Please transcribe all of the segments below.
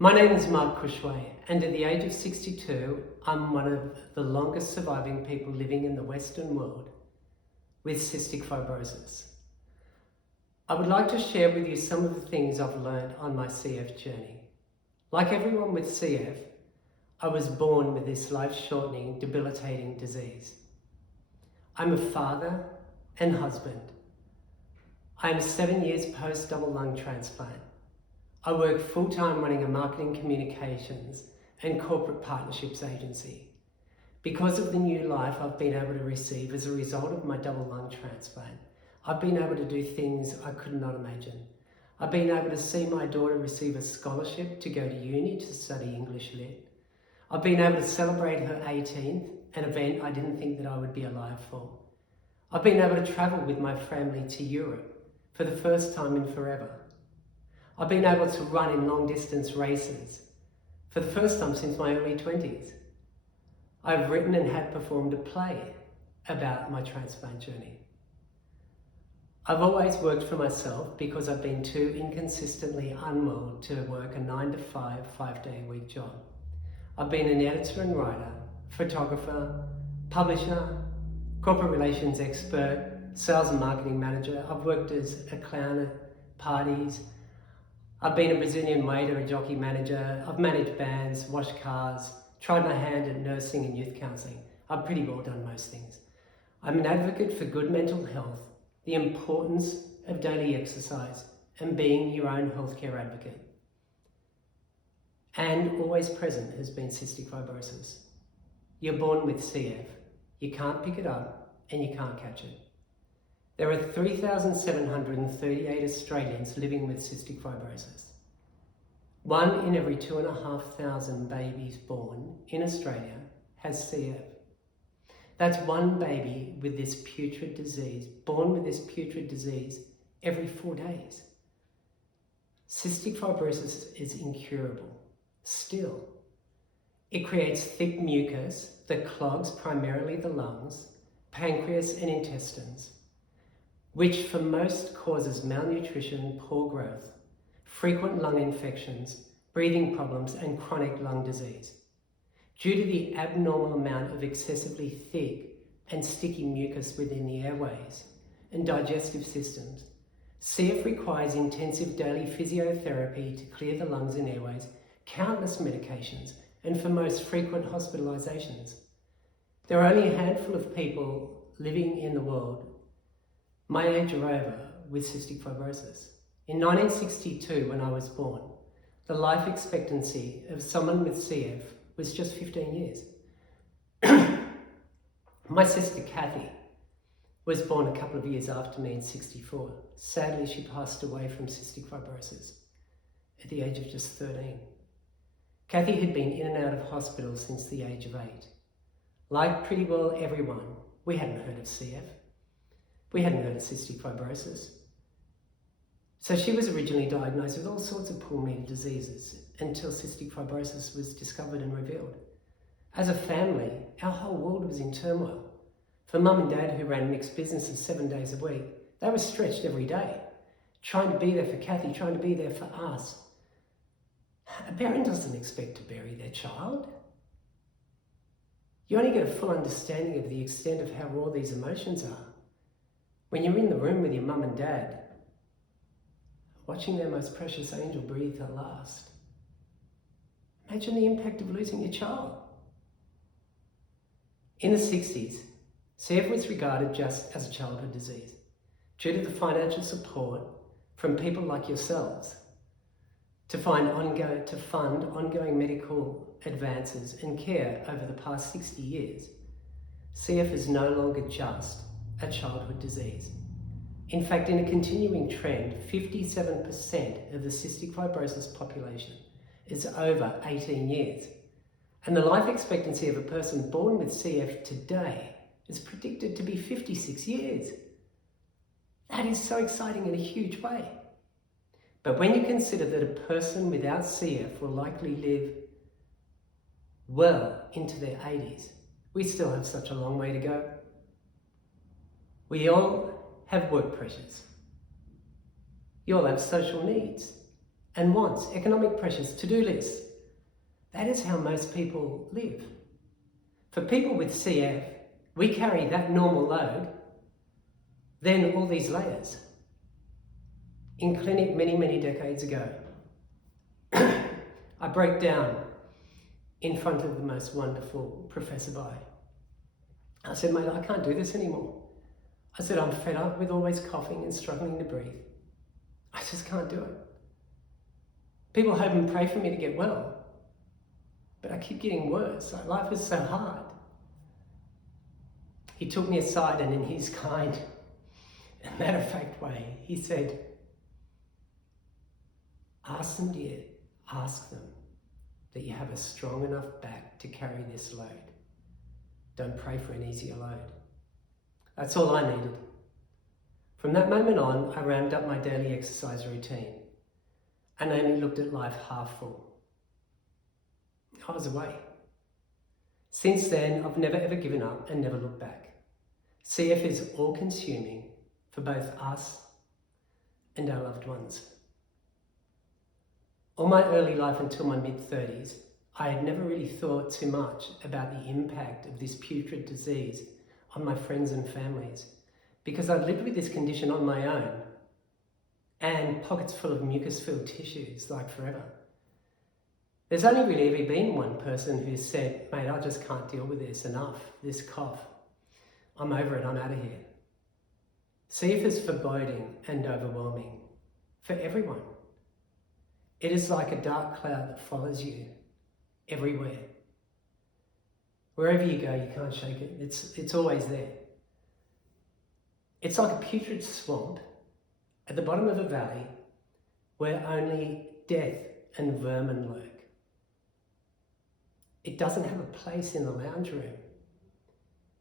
My name is Mark Cushway, and at the age of 62, I'm one of the longest surviving people living in the Western world with cystic fibrosis. I would like to share with you some of the things I've learned on my CF journey. Like everyone with CF, I was born with this life-shortening, debilitating disease. I'm a father and husband. I am 7 years post double lung transplant. I work full-time running a marketing communications and corporate partnerships agency. Because of the new life I've been able to receive as a result of my double lung transplant, I've been able to do things I could not imagine. I've been able to see my daughter receive a scholarship to go to uni to study English Lit. I've been able to celebrate her 18th, an event I didn't think that I would be alive for. I've been able to travel with my family to Europe for the first time in forever. I've been able to run in long distance races for the first time since my early 20s. I've written and had performed a play about my transplant journey. I've always worked for myself because I've been too inconsistently unwell to work a 9 to 5, 5-day-a-week job. I've been an editor and writer, photographer, publisher, corporate relations expert, sales and marketing manager. I've worked as a clown at parties. I've been a Brazilian waiter, a jockey manager. I've managed bands, washed cars, tried my hand at nursing and youth counselling. I've pretty well done most things. I'm an advocate for good mental health, the importance of daily exercise, and being your own healthcare advocate. And always present has been cystic fibrosis. You're born with CF. You can't pick it up and you can't catch it. There are 3,738 Australians living with cystic fibrosis. 1 in every 2,500 babies born in Australia has CF. That's one baby with this putrid disease, born with this putrid disease every 4 days. Cystic fibrosis is incurable, still. It creates thick mucus that clogs primarily the lungs, pancreas and intestines, which for most causes malnutrition, poor growth, frequent lung infections, breathing problems, and chronic lung disease. Due to the abnormal amount of excessively thick and sticky mucus within the airways and digestive systems, CF requires intensive daily physiotherapy to clear the lungs and airways, countless medications, and for most frequent hospitalisations. There are only a handful of people living in the world my age or over with cystic fibrosis. In 1962, when I was born, the life expectancy of someone with CF was just 15 years. My sister Cathy was born a couple of years after me in 64. Sadly, she passed away from cystic fibrosis at the age of just 13. Cathy had been in and out of hospital since the age of 8. Like pretty well everyone, we hadn't heard of CF. We hadn't heard of cystic fibrosis. So she was originally diagnosed with all sorts of pulmonary diseases until cystic fibrosis was discovered and revealed. As a family, our whole world was in turmoil. For mum and dad who ran mixed businesses 7 days a week, they were stretched every day, trying to be there for Cathy, trying to be there for us. A parent doesn't expect to bury their child. You only get a full understanding of the extent of how raw these emotions are when you're in the room with your mum and dad, watching their most precious angel breathe her last. Imagine the impact of losing your child. In the 60s, CF was regarded just as a childhood disease due to the financial support from people like yourselves to fund ongoing medical advances and care over the past 60 years. CF is no longer just a childhood disease. In fact, in a continuing trend, 57% of the cystic fibrosis population is over 18 years. And the life expectancy of a person born with CF today is predicted to be 56 years. That is so exciting in a huge way. But when you consider that a person without CF will likely live well into their 80s, we still have such a long way to go. We all have work pressures. You all have social needs and wants, economic pressures, to-do lists. That is how most people live. For people with CF, we carry that normal load, then all these layers. In clinic many decades ago, I broke down in front of the most wonderful Professor Bai. I said, mate, I can't do this anymore. I said, I'm fed up with always coughing and struggling to breathe. I just can't do it. People hope and pray for me to get well, but I keep getting worse. Life is so hard. He took me aside and in his kind and matter-of-fact way, he said, ask them that you have a strong enough back to carry this load. Don't pray for an easier load. That's all I needed. From that moment on, I ramped up my daily exercise routine and only looked at life half full. I was away. Since then, I've never ever given up and never looked back. CF is all-consuming for both us and our loved ones. All my early life until my mid-30s, I had never really thought too much about the impact of this putrid disease on my friends and families, because I'd lived with this condition on my own and pockets full of mucus-filled tissues like forever. There's only really ever been one person who said, mate, I just can't deal with this, enough, this cough. I'm over it, I'm out of here. CF is foreboding and overwhelming for everyone. It is like a dark cloud that follows you everywhere. Wherever you go, you can't shake it. It's always there. It's like a putrid swamp at the bottom of a valley where only death and vermin lurk. It doesn't have a place in the lounge room,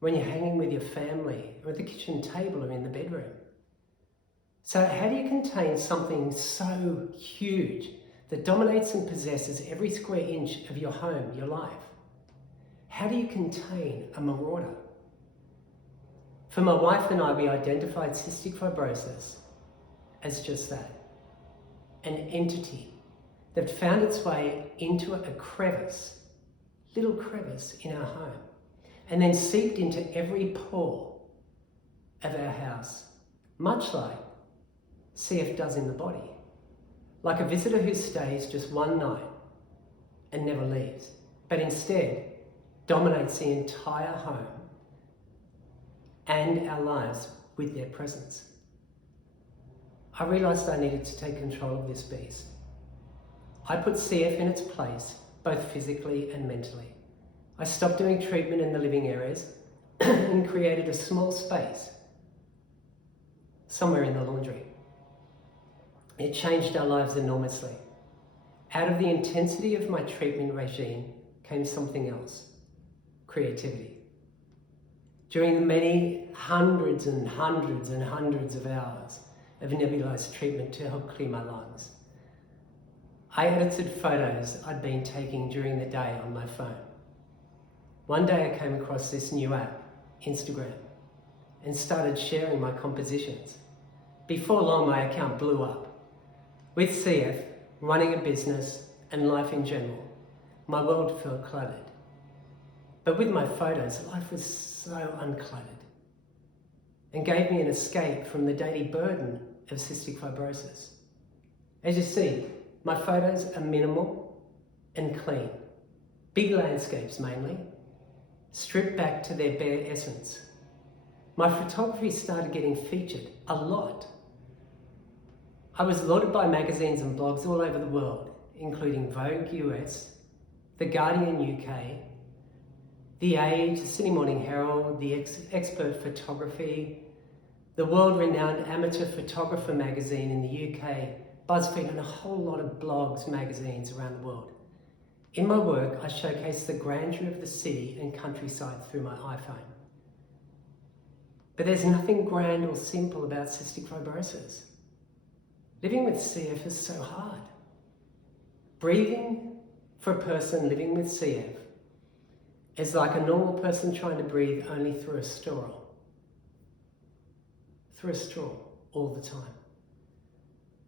when you're hanging with your family, or at the kitchen table, or in the bedroom. So how do you contain something so huge that dominates and possesses every square inch of your home, your life? How do you contain a marauder? For my wife and I, we identified cystic fibrosis as just that, an entity that found its way into a crevice, little crevice in our home, and then seeped into every pore of our house, much like CF does in the body. Like a visitor who stays just one night and never leaves, but instead dominates the entire home and our lives with their presence. I realised I needed to take control of this beast. I put CF in its place, both physically and mentally. I stopped doing treatment in the living areas and created a small space somewhere in the laundry. It changed our lives enormously. Out of the intensity of my treatment regime came something else, creativity. During the many hundreds and hundreds and hundreds of hours of nebulized treatment to help clear my lungs, I edited photos I'd been taking during the day on my phone. One day I came across this new app, Instagram, and started sharing my compositions. Before long, my account blew up. With CF, running a business, and life in general, my world felt cluttered. But with my photos, life was so uncluttered and gave me an escape from the daily burden of cystic fibrosis. As you see, my photos are minimal and clean. Big landscapes mainly, stripped back to their bare essence. My photography started getting featured a lot. I was lauded by magazines and blogs all over the world, including Vogue US, The Guardian UK, The Age, the Sydney Morning Herald, the Expert Photography, the world-renowned Amateur Photographer magazine in the UK, BuzzFeed, and a whole lot of blogs, magazines around the world. In my work, I showcase the grandeur of the city and countryside through my iPhone. But there's nothing grand or simple about cystic fibrosis. Living with CF is so hard. Breathing for a person living with CF is like a normal person trying to breathe only through a straw. Through a straw all the time.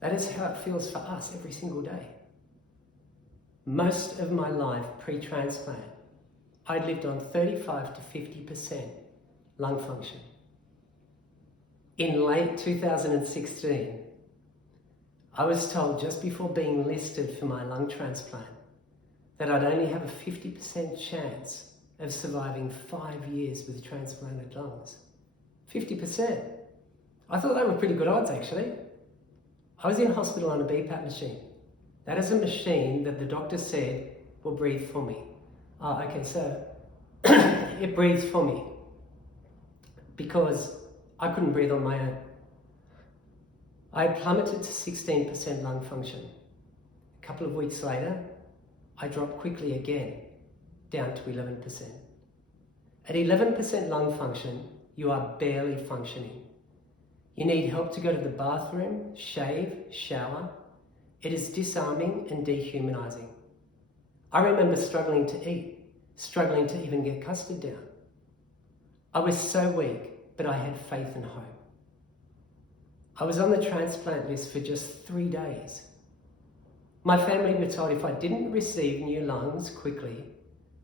That is how it feels for us every single day. Most of my life pre-transplant, I'd lived on 35 to 50% lung function. In late 2016, I was told just before being listed for my lung transplant that I'd only have a 50% chance of surviving 5 years with transplanted lungs. 50%. I thought they were pretty good odds, actually. I was in hospital on a BPAP machine. That is a machine that the doctor said will breathe for me. Oh, okay, so it breathes for me because I couldn't breathe on my own. I plummeted to 16% lung function. A couple of weeks later, I dropped quickly again, down to 11%. At 11% lung function, you are barely functioning. You need help to go to the bathroom, shave, shower. It is disarming and dehumanizing. I remember struggling to eat, struggling to even get custard down. I was so weak, but I had faith and hope. I was on the transplant list for just 3 days. My family were told if I didn't receive new lungs quickly,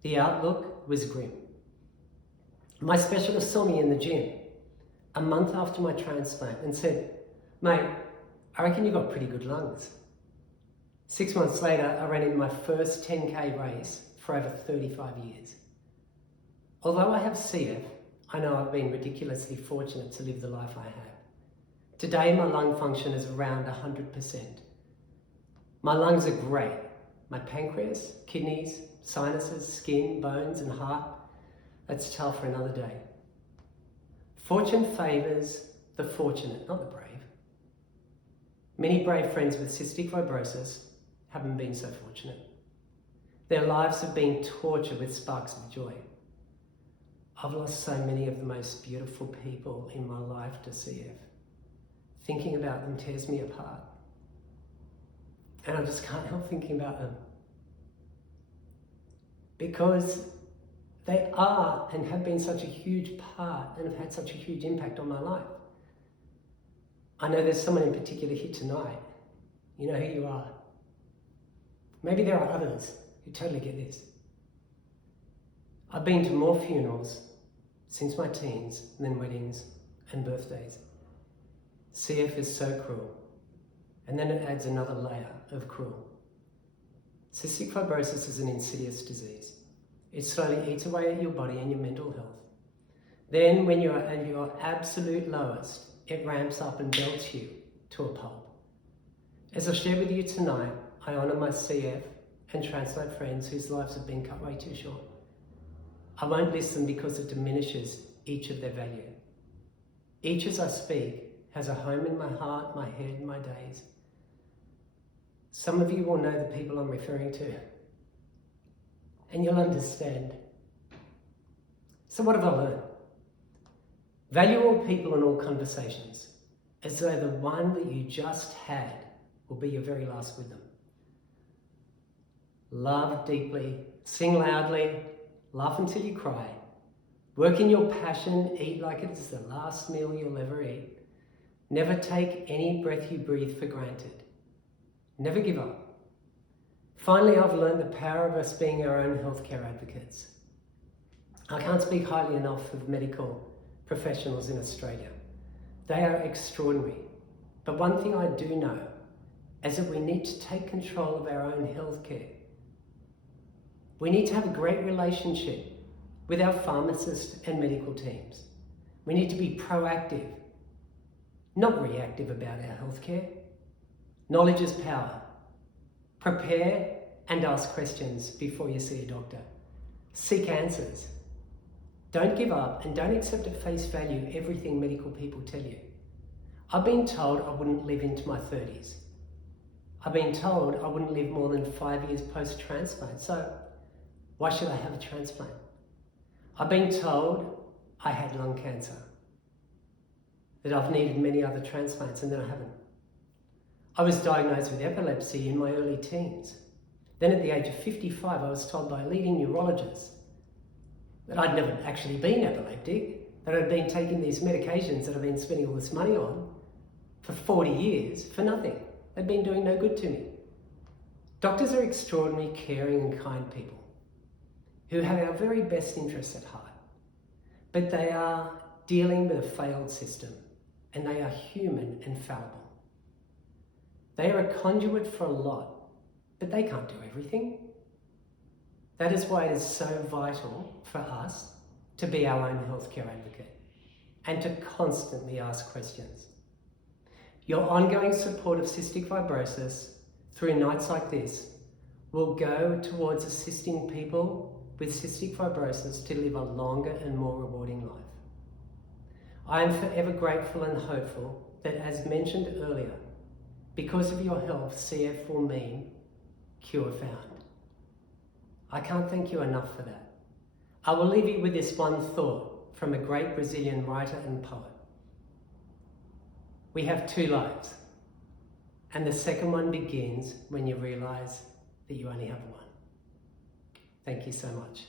the outlook was grim. My specialist saw me in the gym a month after my transplant and said, "Mate, I reckon you've got pretty good lungs." 6 months later, I ran in my first 10K race for over 35 years. Although I have CF, I know I've been ridiculously fortunate to live the life I have. Today, my lung function is around 100%. My lungs are great. My pancreas, kidneys, sinuses, skin, bones, and heart, that's a tale for another day. Fortune favours the fortunate, not the brave. Many brave friends with cystic fibrosis haven't been so fortunate. Their lives have been tortured with sparks of joy. I've lost so many of the most beautiful people in my life to CF. Thinking about them tears me apart. And I just can't help thinking about them. Because they are and have been such a huge part and have had such a huge impact on my life. I know there's someone in particular here tonight. You know who you are. Maybe there are others who totally get this. I've been to more funerals since my teens than weddings and birthdays. CF is so cruel. And then it adds another layer of cruel. Cystic fibrosis is an insidious disease. It slowly eats away at your body and your mental health. Then when you're at your absolute lowest, it ramps up and belts you to a pulp. As I share with you tonight, I honour my CF and transplant friends whose lives have been cut way too short. I won't list them because it diminishes each of their value. Each as I speak has a home in my heart, my head, my days. Some of you will know the people I'm referring to, and you'll understand. So what have I learned? Value all people and all conversations, as though the one that you just had will be your very last with them. Love deeply, sing loudly, laugh until you cry, work in your passion, eat like it is the last meal you'll ever eat. Never take any breath you breathe for granted. Never give up. Finally, I've learned the power of us being our own healthcare advocates. I can't speak highly enough of medical professionals in Australia. They are extraordinary. But one thing I do know is that we need to take control of our own healthcare. We need to have a great relationship with our pharmacists and medical teams. We need to be proactive, not reactive about our healthcare. Knowledge is power. Prepare and ask questions before you see a doctor. Seek answers. Don't give up and don't accept at face value everything medical people tell you. I've been told I wouldn't live into my 30s. I've been told I wouldn't live more than 5 years post-transplant, so why should I have a transplant? I've been told I had lung cancer, that I've needed many other transplants and that I haven't. I was diagnosed with epilepsy in my early teens. Then at the age of 55, I was told by a leading neurologist that I'd never actually been epileptic, that I'd been taking these medications that I've been spending all this money on for 40 years for nothing. They've been doing no good to me. Doctors are extraordinary, caring and kind people who have our very best interests at heart. But they are dealing with a failed system, and they are human and fallible. They are a conduit for a lot, but they can't do everything. That is why it is so vital for us to be our own healthcare advocate and to constantly ask questions. Your ongoing support of cystic fibrosis through nights like this will go towards assisting people with cystic fibrosis to live a longer and more rewarding life. I am forever grateful and hopeful that, as mentioned earlier, because of your help, CF will mean cure found. I can't thank you enough for that. I will leave you with this one thought from a great Brazilian writer and poet. We have two lives, and the second one begins when you realize that you only have one. Thank you so much.